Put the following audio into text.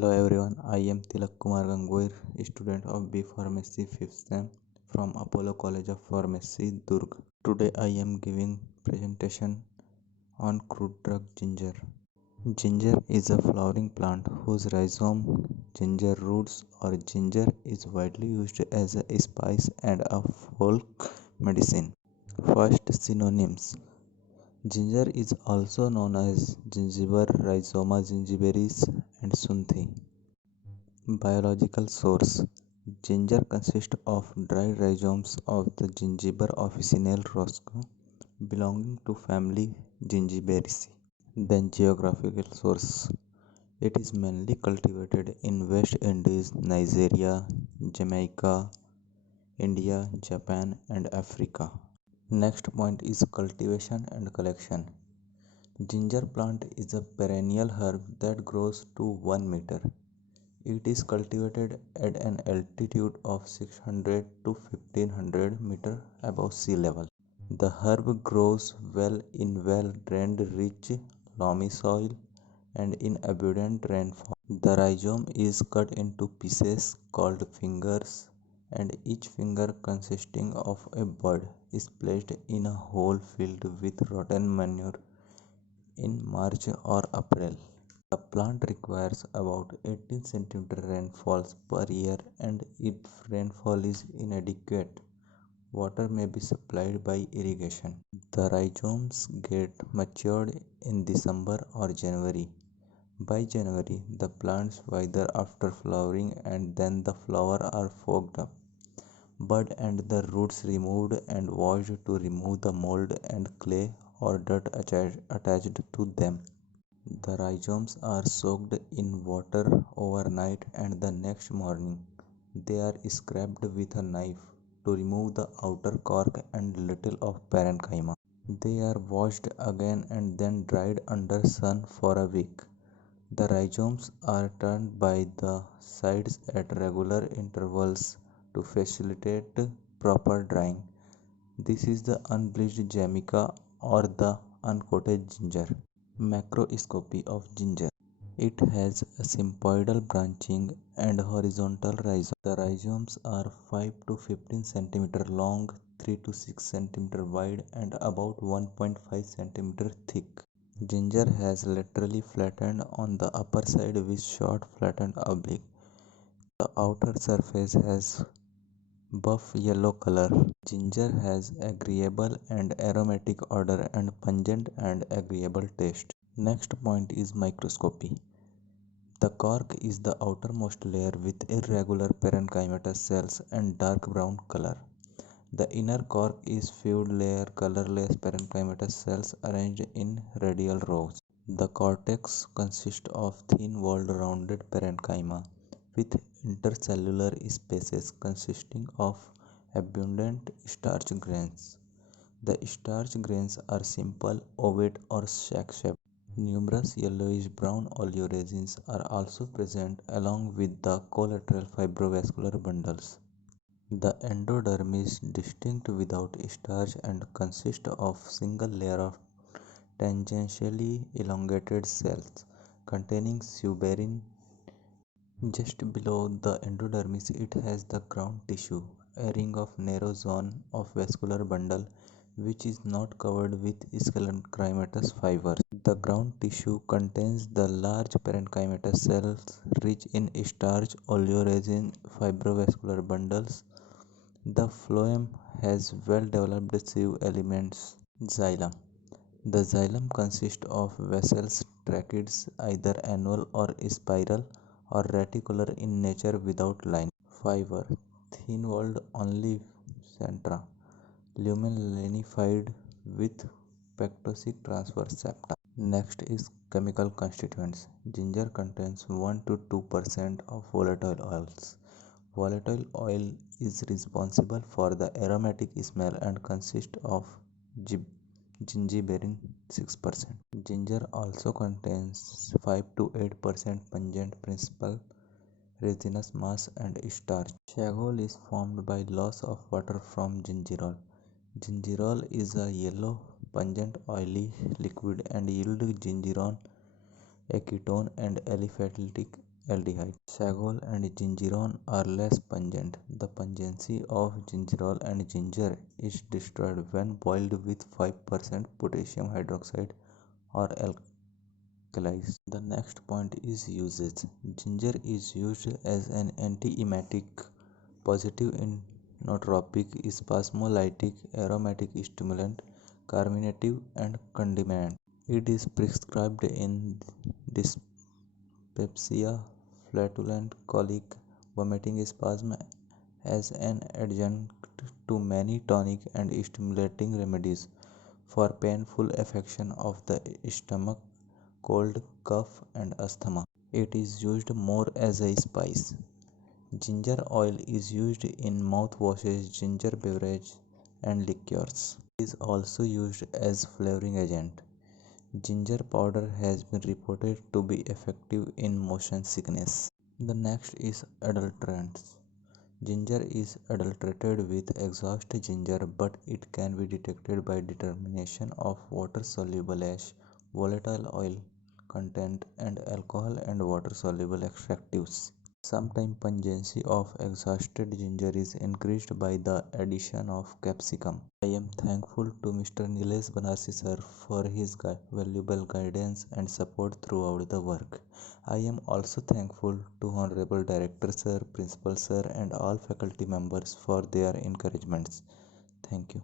Hello everyone, I am Tilak Kumar Ganguir, student of B Pharmacy 5th SEM from Apollo College of Pharmacy, Durg. Today I am giving presentation on crude drug ginger. Ginger is a flowering plant whose rhizome, ginger roots or ginger is widely used as a spice and a folk medicine. First synonyms. Ginger is also known as gingiber, Rhizoma gingiberis and sunthi. Biological source. Ginger consists of dry rhizomes of the Gingiber officinale roscoe belonging to family Gingiberaceae. Then geographical source. It is mainly cultivated in West Indies, Nigeria, Jamaica, India, Japan and Africa. Next point is cultivation and collection. Ginger plant is a perennial herb that grows to 1 meter. It is cultivated at an altitude of 600 to 1500 meter above sea level. The herb grows well in well-drained rich loamy soil and in abundant rainfall. The rhizome is cut into pieces called fingers, and each finger consisting of a bud is placed in a hole filled with rotten manure in March or April. The plant requires about 18 cm rainfalls per year, and if rainfall is inadequate, water may be supplied by irrigation. The rhizomes get matured in December or January. By January, the plants wither after flowering and then the flowers are fogged up, bud and the roots removed and washed to remove the mold and clay or dirt attached to them. The rhizomes are soaked in water overnight and the next morning they are scraped with a knife to remove the outer cork and little of parenchyma. They are washed again and then dried under sun for a week. The rhizomes are turned by the sides at regular intervals to facilitate proper drying. This is the unbleached jamaica or the uncoated ginger. Macroscopy of ginger. It has a sympodial branching and horizontal rhizome. The rhizomes are 5 to 15 cm long, 3 to 6 cm wide and about 1.5 cm thick. Ginger has laterally flattened on the upper side with short flattened oblique. The outer surface has buff yellow color. Ginger has agreeable and aromatic odor and pungent and agreeable taste. Next point is microscopy. The cork is the outermost layer with irregular parenchymatous cells and dark brown color. The inner cork is fewed layer colorless parenchymatous cells arranged in radial rows. The cortex consists of thin-walled rounded parenchyma with intercellular spaces consisting of abundant starch grains. The starch grains are simple, ovate or sac-shaped. Numerous yellowish-brown oleoresins are also present along with the collateral fibrovascular bundles. The endoderm is distinct without starch and consists of single layer of tangentially elongated cells containing suberin. Just below the endodermis it has the ground tissue, a ring of narrow zone of vascular bundle which is not covered with sclerenchymatous fibers. The ground tissue contains the large parenchymatous cells rich in starch oleoresin fibrovascular bundles. The phloem has well-developed sieve elements. Xylem. The xylem consists of vessels tracheates either annual or spiral or reticular in nature without lining. Fiber. Thin-walled only centra. Lumen lenified with pectosic transverse septa. Next is chemical constituents. Ginger contains 1 to 2% of volatile oils. Volatile oil is responsible for the aromatic smell and consists of gingiberin 6%. Ginger also contains 5 to 8% pungent principle, resinous mass and starch. Shagol is formed by loss of water from gingerol. Gingerol is a yellow, pungent, oily liquid and yields gingerone, a ketone and aliphatic aldehyde. Sagol and gingerone are less pungent. The pungency of gingerol and ginger is destroyed when boiled with 5% potassium hydroxide or alkalis. The next point is usage. Ginger is used as an antiemetic, positive inotropic, spasmolytic, aromatic stimulant, carminative, and condiment. It is prescribed in dyspepsia, flatulent colic, vomiting spasm as an adjunct to many tonic and stimulating remedies for painful affection of the stomach, cold, cough, and asthma. It is used more as a spice. Ginger oil is used in mouthwashes, ginger beverage, and liqueurs. It is also used as flavoring agent. Ginger powder has been reported to be effective in motion sickness. The next is adulterants. Ginger is adulterated with exhaust ginger, but it can be detected by determination of water soluble ash, volatile oil content, and alcohol and water soluble extractives. Sometimes pungency of exhausted ginger is increased by the addition of capsicum. I am thankful to Mr. Nilesh Banarsi sir for his valuable guidance and support throughout the work. I am also thankful to Honorable Director sir, Principal sir, and all faculty members for their encouragements. Thank you.